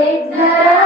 ignorant.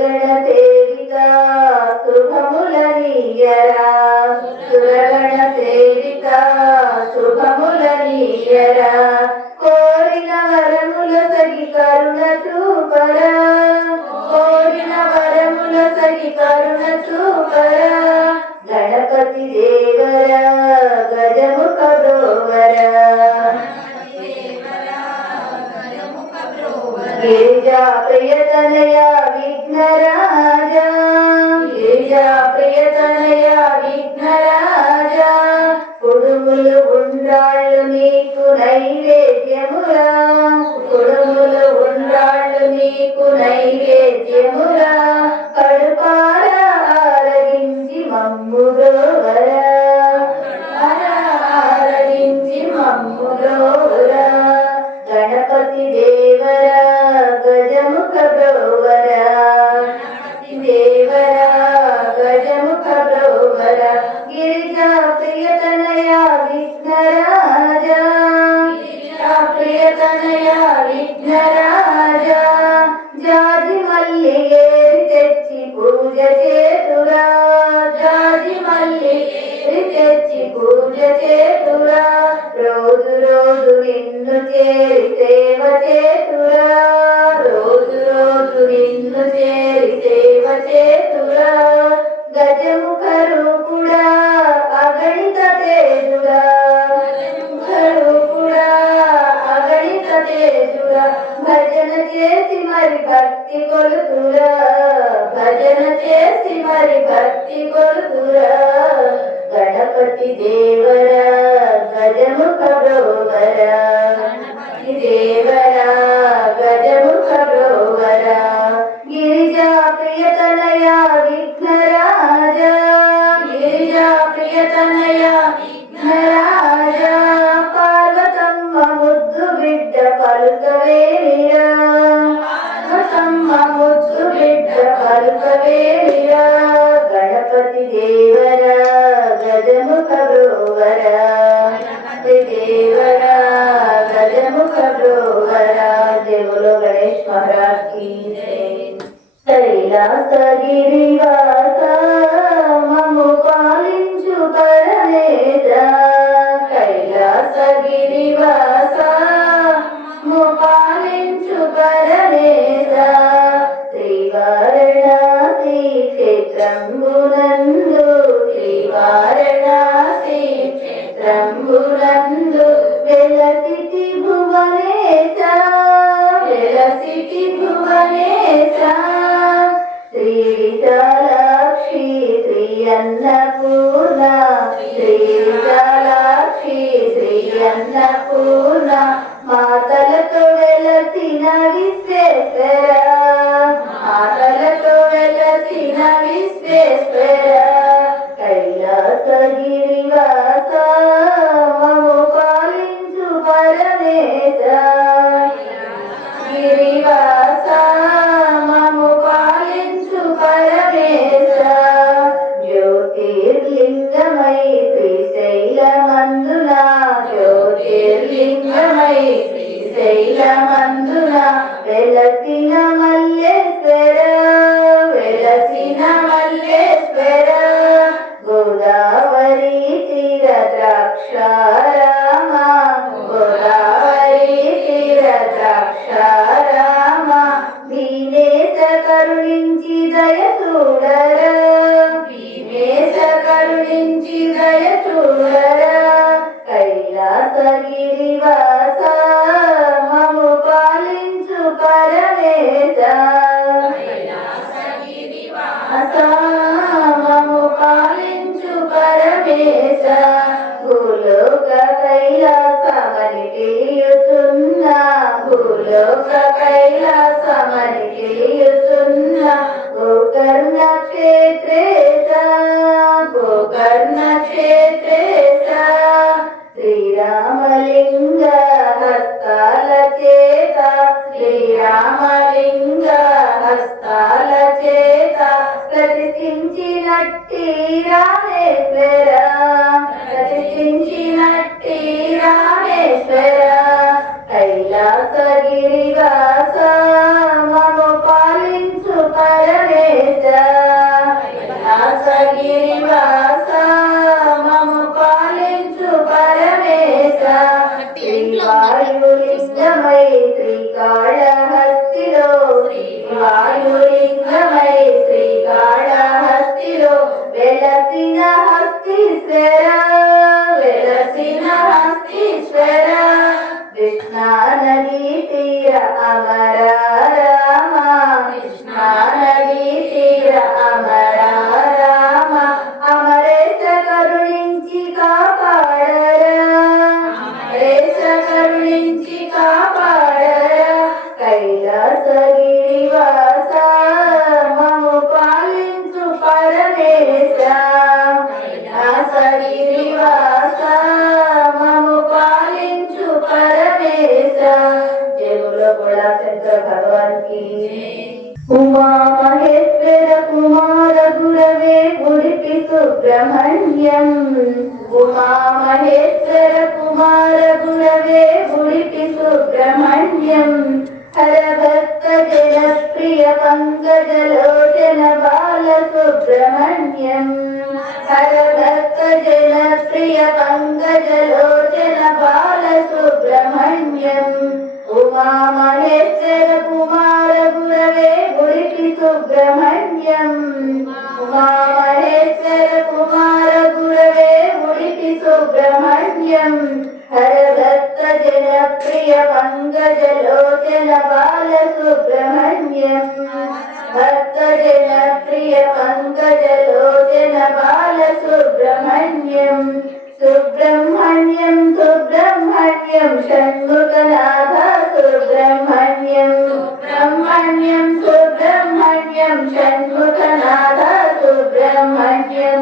జగణ Savitha శుభములనీయరా llevo la చేరి సేవ చేతురా പോലെ കോടിയിൽ ലിംഗമൈ ശ്രീശൈലമ Jesus. కరుణించి కాపాడరా. प्रिय पङ्कजलोचन बालसुब्रह्मण्यं सुब्रह्मण्यं सुब्रह्मण्यं षण्मुखनाथ सुब्रह्मण्यं ब्रह्मण्यं सुब्रह्मण्यं षण्मुखनाथ सुब्रह्मण्यम्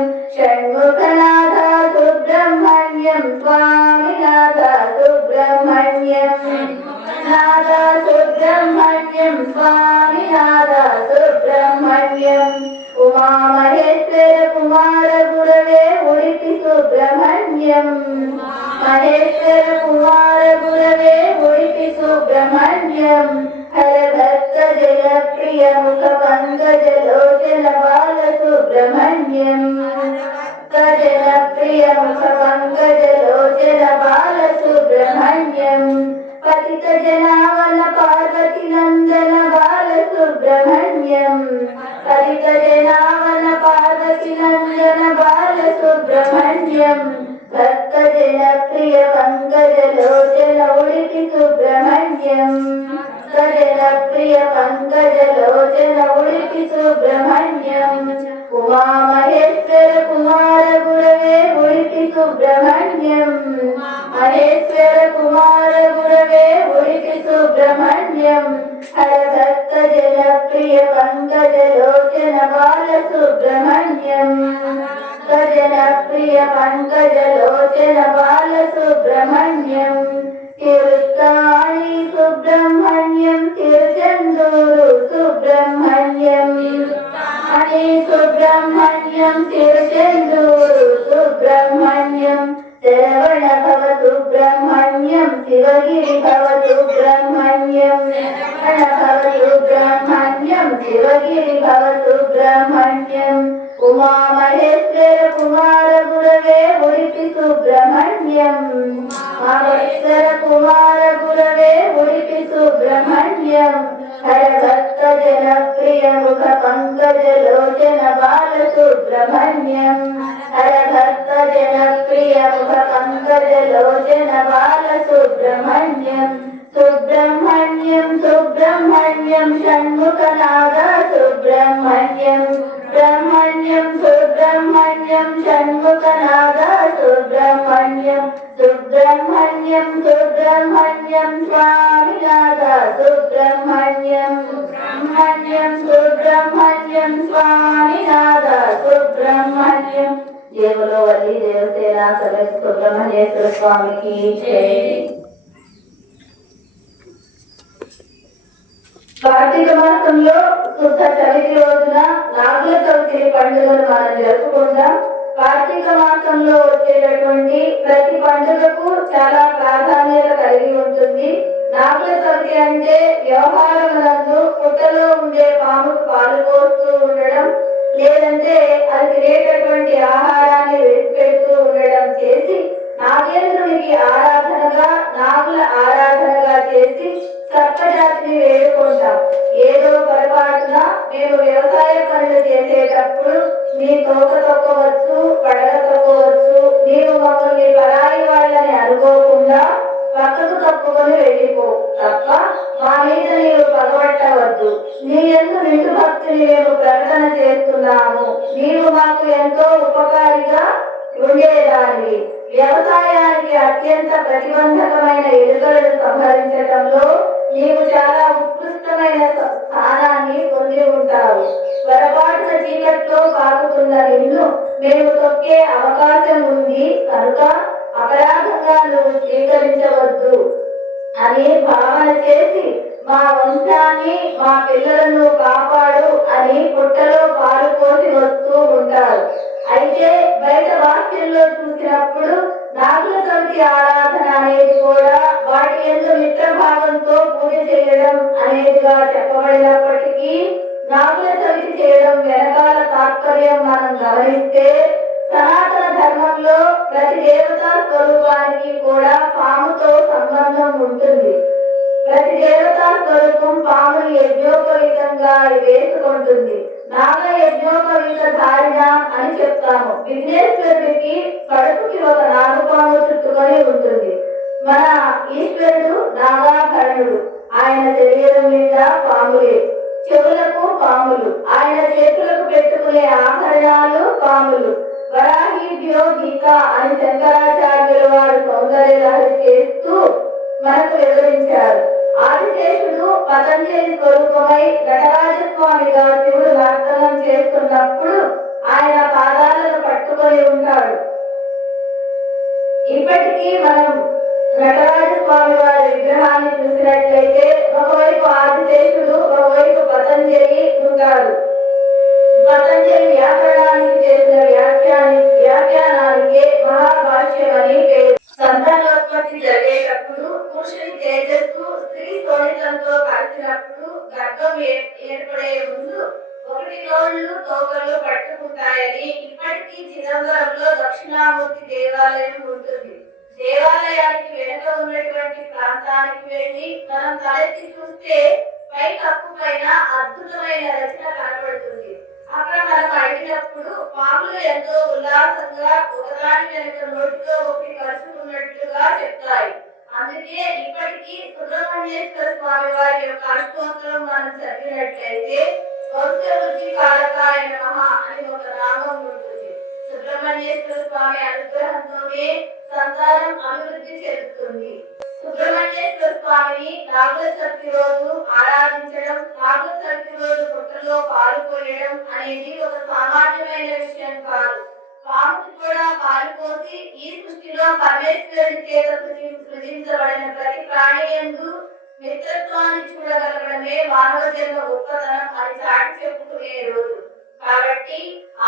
भक्तजनावनपादशिलञ्जन बालसुब्रह्मण्यम् भक्तजनप्रियपङ्कजलोचनौलिति सुब्रह्मण्यम् भक्तजनप्रियपङ्कजलोचनौलिति सुब्रह्मण्यम् ఉమామహేశ్వర కుమార గురవే ఉడిపి సుబ్రహ్మణ్యం. మహేశ్వర కుమార గురవే ఉడిపి సుబ్రహ్మణ్యం. హరభక్త జనప్రియ పంకజ లోచన బాల సుబ్రహ్మణ్యం. జన ప్రియ పంకజ లోచన బాల సుబ్రహ్మణ్యం. తిరుత్తాణి సుబ్రహ్మణ్యం తిరుచందో సుబ్రహ్మణ్యం సుబ్రహ్మణ్యం షణ్ముఖనాద సుబ్రహ్మణ్యం. బ్రహ్మణ్యం సుబ్రహ్మణ్యం షణ్ముఖనాద సుబ్రహ్మణ్యం. సుబ్రహ్మణ్యం సుబ్రహ్మణ్యం స్వామినాథ సుబ్రహ్మణ్యం. బ్రహ్మణ్యం సుబ్రహ్మణ్యం స్వామినాథ సుబ్రహ్మణ్యం. దేవులో వల్లి దేవసేన సమేత సుబ్రహ్మణ్యేశ్వర స్వామికి జై. కార్తీక మాసంలో శుద్ధ చవితి రోజున నాగుల చవితి పండుగను మనం జరుపుకుంటాం. కార్తీక మాసంలో వచ్చేటటువంటి ప్రతి పండుగకు ఉండేదానివి వ్యవసాయానికి అత్యంత ప్రతిబంధకమైన ఎలుకలను సంహరించడంలో నీవు చాలా ఉత్కృష్టమైన స్థానాన్ని పొంది ఉంటావు. పొరపాటున చీకట్లో పాకుతున్న నిన్ను మేము తొక్కే అవకాశం ఉంది కనుక అపరాధంగా నువ్వు స్వీకరించవద్దు అని భావన చేసి మా వంశాన్ని మా పిల్లలను కాపాడు అని పుట్టలో పాలు పోసి వస్తూ ఉంటారు. అయితే బయట వాక్యంలో చూసినప్పుడు నాగుల చవితి ఆరాధన అనేది కూడా వాటి ఎందు మిత్రభావంతో పూజ చేయడం అనేదిగా చెప్పబడినప్పటికీ నాగుల చవితి చేయడం వెనకాల తాత్పర్యం మనం గమనిస్తే సనాతన ధర్మంలో ప్రతి దేవతా స్వరూపానికి కూడా పాముతో సంబంధం ఉంటుంది. ప్రతి దేవతా స్వరూపం పాముని యజ్ఞోపవితంగా వేసుకుంటుంది. నాగ యజ్ఞోపవీత ధారణ అని చెప్తాము. విఘ్నేశ్వరుడికి కడుపుకి ఒక నాగపాము చుట్టుకొని ఉంటుంది. మన ఈశ్వరుడు నాగాకరణుడు ఆయన శరీరం మీద పాములే. చెవులకు పాములు. ఆయన చేతులకు పెట్టుకునే ఆభరణాలు పాములు. వరాహీడ్యో గీత అని శంకరాచార్యుల వారు సౌందర్య లహరి చేస్తూ మనకు వివరించారు. ఆదిశేషుడు పతంజలి స్వరూపమై నటరాజస్వామిగా ఉంటాడు. ఇప్పటికీ మనం నటరాజ స్వామి వారి విగ్రహాన్ని చూసినట్లయితే ఒకవైపు ఆదిశేషుడు ఒకవైపు పతంజలి ఉంటాడు. పతంజలి వ్యాకరణానికి చేసిన వ్యాఖ్యాని వ్యాఖ్యానానికి మహాభాష్యం అని పేరు. సంతానోత్పత్తి జరిగేటప్పుడు పురుషుని తేజస్సు స్త్రీ సోనితంతో కలిసినప్పుడు గర్భం ఏర్పడే ముందు ఒకటి నోళ్ళు తోకలు పట్టుకుంటాయని ఇప్పటికీ చిదంబరంలో దక్షిణామూర్తి దేవాలయం ఉంటుంది. దేవాలయానికి వెనుక ఉన్నటువంటి ప్రాంతానికి వెళ్ళి మనం తలెత్తి చూస్తే పై కప్పు పైన అద్భుతమైన రచన కనబడుతుంది. అక్కడ మనం అడిగినప్పుడు పాములు ఎంతో ఉల్లాసంగా ఒకదాని వెనుక నోటితో ఒకటి కలుసుకున్నట్లుగా చెప్తాయి. అందుకే ఇప్పటికీ సుబ్రహ్మణ్యేశ్వర స్వామి వారి యొక్క అష్టోత్తరం మనం చదివినట్లయితే వంశవృద్ధి కారకాయ నమః అని ఒక రాగం ఉంటుంది. సుబ్రహ్మణ్యేశ్వర స్వామి అనుగ్రహంతోనే సంతానం అభివృద్ధి చెందుతుంది. సుబ్రహ్మణ్యేశ్వర స్వామిని నాగుల చవితి రోజు ఆరాధించడం నాగుల రోజు పుట్టలో పాలు పోయడం అనేది ఒక సామాన్యమైన విషయం కాదు. స్వామికి కూడా పాలు పోసి ఈ సృష్టిలో పరమేశ్వరుడి చేత సృజి- సృజించబడిన ప్రతి ప్రాణి యందు మిత్రత్వాన్ని చూడగలగడమే మానవ జన్మ గొప్పతనం అని చాటి చెప్పుకునే రోజు. కాబట్టి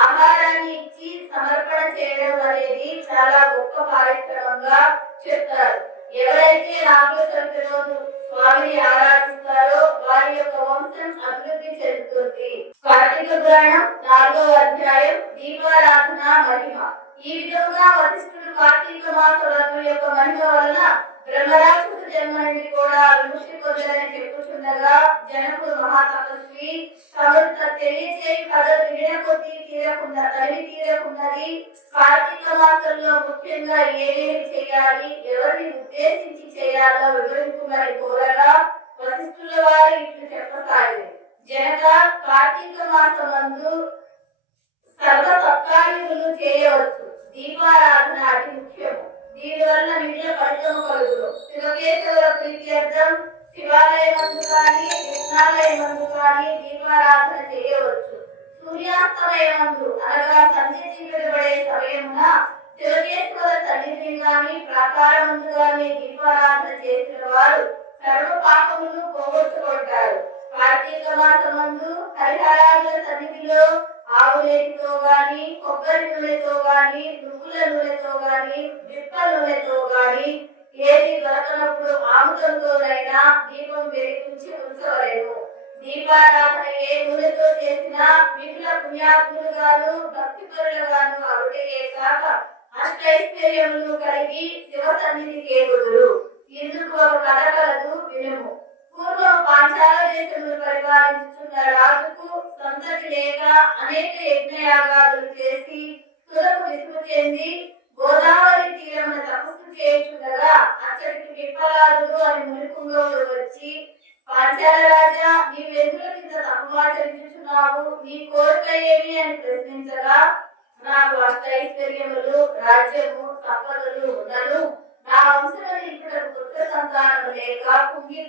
ఆహారాన్ని ఇచ్చి సమర్పణ చేయడం అనేది చాలా గొప్ప కార్యక్రమంగా చెప్తారు. ఎవరైతే నాలుగో రోజు స్వామిని ఆరాధిస్తారో వారి యొక్క వంశం అభివృద్ధి చెందుతుంది. కార్తీక పురాణం నాలుగవ అధ్యాయం దీపారాధన మహిమ. ఈ విధంగా వశిష్ఠుడు కార్తీక మాస యొక్క మహిమ వలన బ్రహ్మరాక్షస జన్మ నుండి కూడా విముక్తి పొందలని చెప్పుతుండగా జనకుడు మహాతపస్వి తమను త- తెలియచేయి కథలు విడిన కొద్దీ తీరకుండా తల్లి తీరకున్నది కార్తీక మాసంలో ముఖ్యంగా ఏమేమి చేయాలి ఎవరిని ఉద్దేశించి చేయాలో వివరించుమని కోరగా వశిష్ఠుల వారు ఇట్లు చెప్పసాగింది జనక కార్తీక మాసమందు సర్వ సత్కార్యములు చేయవచ్చు. దీపారాధన అతి ముఖ్యము. దీని వలన మిగిలిన ఫలితము కలుగును శివకేశవుల ప్రీత్యర్థం శివాలయమందు కానీ కృష్ణాలయమందు కానీ దీపారాధన చేయవచ్చు. సూర్యాస్తమయమందు అనగా సంధ్య చీకటిపడే సమయమున శివకేశ్వర సన్నిధిని గాని ప్రాకారమందు గాని దీపారాధన చేసిన వారు సర్వ పాపములు పోగొట్టుకుంటారు. కార్తీక మాసమందు హరిహరాజుల సన్నిధిలో ఆవు నేతితో గాని కొబ్బరి నూనెతో గాని నువ్వుల నూనెతో గాని విప్ప నూనెతో గాని ఏది దొరకనప్పుడు ఆముదంతోనైనా దీపం వెలిగించి ఉంచవలేము. దీపారాధన ఏ నూనెతో చేసినా మిగుల పుణ్యాత్ములుగాను భక్తిపరులుగాను అరుటయే కాక అష్టైశ్వర్యములు కలిగి శివ సన్నిధి కేగుదురు ఇందుకు ఒక కథ కలదు వినుము. పూర్వం పాంచాల దేశమును చేస్తున్న రాజుకు సంతతి లేక అనేక యజ్ఞయాగాదులు చేసి తులకు విసుగు చెంది గోదావరి తీరమున తపస్సు చేయుచుండగా అచ్చడికి విప్పరాజులు అని మునికుంగవుడు వచ్చి పాంచాల రాజా నీవెందుల కింద తప్పుమాచరించుచున్నావు నీ కోరిక ఏమి? అని ప్రశ్నించగా నాకు అష్టైశ్వర్యములు రాజ్యము సంపదలు ఉన్నను నా వంశములు ఇప్పుడు పుత్ర సంతానము లేక కుంగి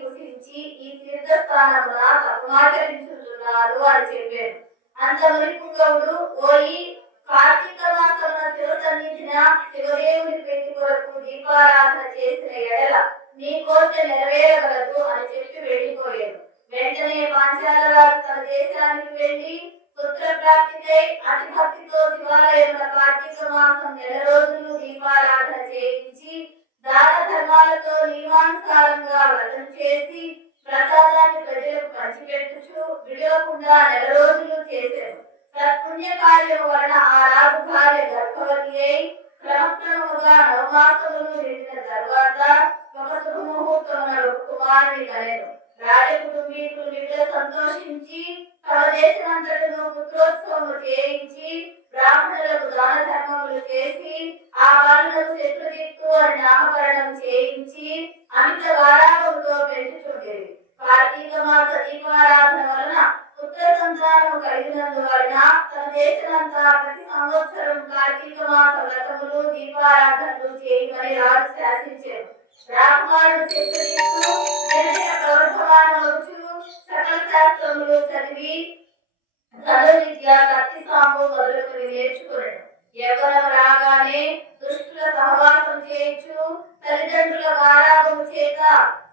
ఈ తీర్థస్థానమున తప్పుమాచరించుచున్నారు అని చెప్పాను అంత మునిపుంగవుడు ఓయి కార్తీక మాసమున శివ సన్నిధిన శివదేవుని కొరకు దీపారాధన చేసిన ఎడల నీ కోరిక నెరవేరగలదు అని చెప్పి వెళ్ళిపోయాడు. వెంటనే పాంచాల తన దేశానికి వెళ్ళి పుత్ర ప్రాప్తికై అతి భక్తితో శివాలయంలో కార్తీక మాసం నెల రోజులు దీపారాధన చేయించి దాన ధర్మాలతో నియమానుసారంగా వ్రతం చేసి ప్రసాదాన్ని ప్రజలకు పంచిపెట్టుచు విడవకుండా నెల రోజులు చేశారు. సత్పుణ్య కార్యము వలన ఆ రాజు భార్య గర్భవతి అయి క్రమక్రమముగా నవమాసములు నిండిన తర్వాత ఒక శుభముహూర్తమున ఒక కుమారుని కలెను. రాజ కుటుంబీకులు వివిధ సంతోషించి తమ దేశమంతటను పుత్రోత్సవము చేయించి బ్రాహ్మణులకు దాన ధర్మములు చేసి ఆ బాలునకు శత్రుజిత్తు అని నామకరణం చేయించి అమిత వారాభంతో పెంచుచుండేది. కార్తీక మాస దీపారాధన వలన పుత్ర సంతానం కలిగినందువలన తన దేశమంతా ప్రతి సంవత్సరం కార్తీక మాస వ్రతములు దీపారాధనలు చేయమని రాజు శాసించారు. రాకుమారుడు శత్రుజిత్తు జనజన సకల శాస్త్రములు చదివి చదువు విద్య కత్తి సాంబు మొదలుకొని నేర్చుకున్నాడు. యవ్వనం రాగానే దుష్టుల సహవాసం చేయించు తల్లిదండ్రుల గారాభము చేత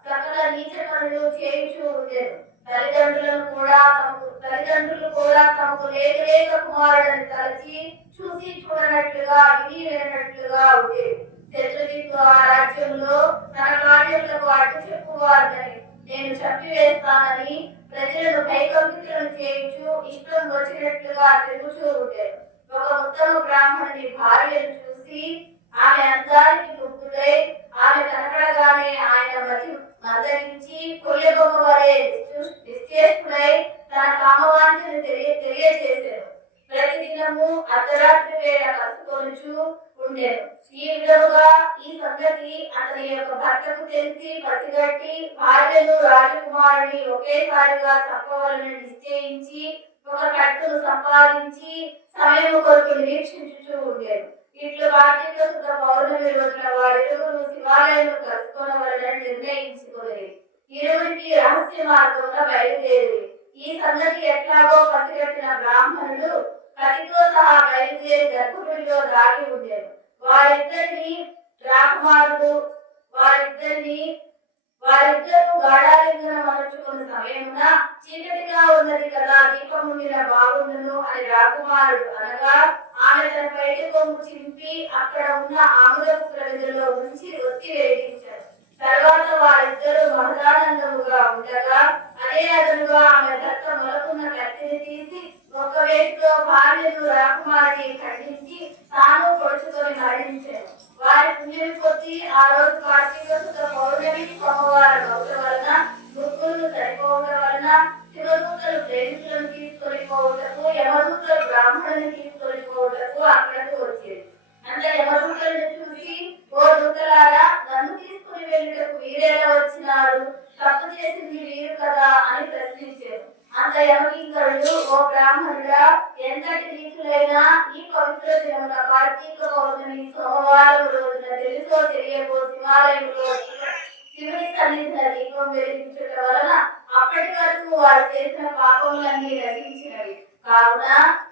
సకల నీచ పనులు చేయించు ఉండేది తల్లిదండ్రులను కూడా తమకు తల్లిదండ్రులు కూడా తమకు లేక లేక కుమారుడని తలచి చూసి చూడనట్లుగా విని విననట్లుగా ఉండేది శత్రుజిత్తు ఆ రాజ్యంలో తన కార్యములకు అడ్డు చెప్పువారని నేను చంపివేస్తానని ప్రజలను భయకంపితులను చేయించు ఇష్టం వచ్చినట్లుగా తిరుగుచూ ఉండేది ఒక ఉత్తమ బ్రాహ్మణుని భార్యను చూసి ఆమె అందానికి ముగ్ధుడై ఆమె సంపాదించి సమయం కొరకు నిరీక్షించుచూ ఉండేది ఇట్లు వాటితో శుద్ధ పౌర్ణమి రోజున వారిరువురు శివాలయంలో వలన నిర్ణయించుకునేది ఇరువురికి రహస్య మార్గంలో బయలుదేరి ఈ సంగతి ఎట్లాగో పసిగట్టిన బ్రాహ్మణుడు కతితో సహా బయలుదేరి గర్భగుడిలో దాగి ఉండేది వారిద్దరిని రాకుమారుడు వారిద్దరిని వారిద్దరూ గాఢాలింగన మరచుకున్న సమయమున చీకటిగా ఉన్నది కదా దీపము మీద బాగుండును అని రాకుమారుడు అనగా ఆమె తన బయట కొంగు చింపి అక్కడ ఉన్న ఆముదపు ప్రజల్లో ఉంచి ఒత్తి వేయించాడు తర్వాత వారిద్దరూ మహదానందముగా ఉండగా అదే అదనుగా ఆమె దత్త మొలకున్న కత్తిని తీసి ఒక వేటిలో భార్యను రాకుమారిని ఖండించి తాను పొడుచుకొని మరణించాడు వారి పుణ్యం కొద్ది ఆ రోజు కార్తీక శుద్ధ పౌర్ణమి సోమవార గౌరవ వలన ముగ్గురు సరిపోవడం వలన శివదూతలు ప్రేమికులను తీసుకొని పోవటకు యమదూతలు బ్రాహ్మణులను తీసుకొని పోవటకు ఆ వారు చేసిన పాపములన్నీ గ్రహించినవి. కావున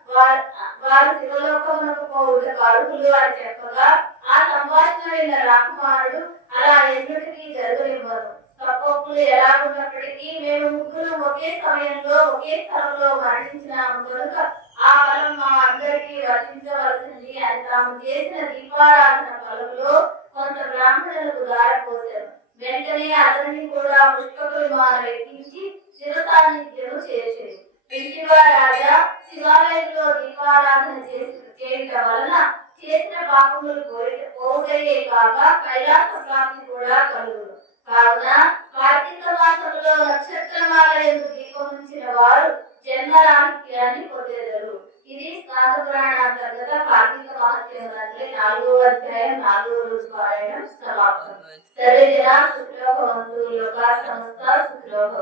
వారు వారు శివలోకమునకు పోవుటకు అర్హులు అని చెప్పగా ఆ సంభాషణ విన్న రాకుమారుడు అలా ఎన్నిటికీ జరగనివ్వరు తప్పొప్పులు ఎలా ఉన్నప్పటికీ మేము ముగ్గురు ఒకే సమయంలో ఒకే స్థలంలో మరణించినాము కనుక ఆ ఫలం మా అందరికీ వర్తించవలసింది అని తాము చేసిన దీపారాధన ఫలంలో కొంత బ్రాహ్మణులకు దారపోశారు వెంటనే అతన్ని కూడా పుష్పక విమానం ఎక్కించి శివ చేసేది వెంటివా రాజా శివాలయంలో దీపారాధన చేసి చేయటం వలన చేసిన పాపములు పోయి పోగయ్యే కాక కైలాస ప్రాప్తి కూడా కలుగును. కావున కార్తీక మాసంలో నక్షత్రమాలయం దీపం ఉంచిన వారు జన్మరాహిత్యాన్ని పొందేదరు. ఇది స్నాత పురాణ అంతర్గత కార్తీక మహత్యం నాలుగో అధ్యాయం నాలుగో రోజు పారాయణం సమాప్తం సర్వే జన సుఖలోభవంతు లోకా సంస్థ సుఖలోభ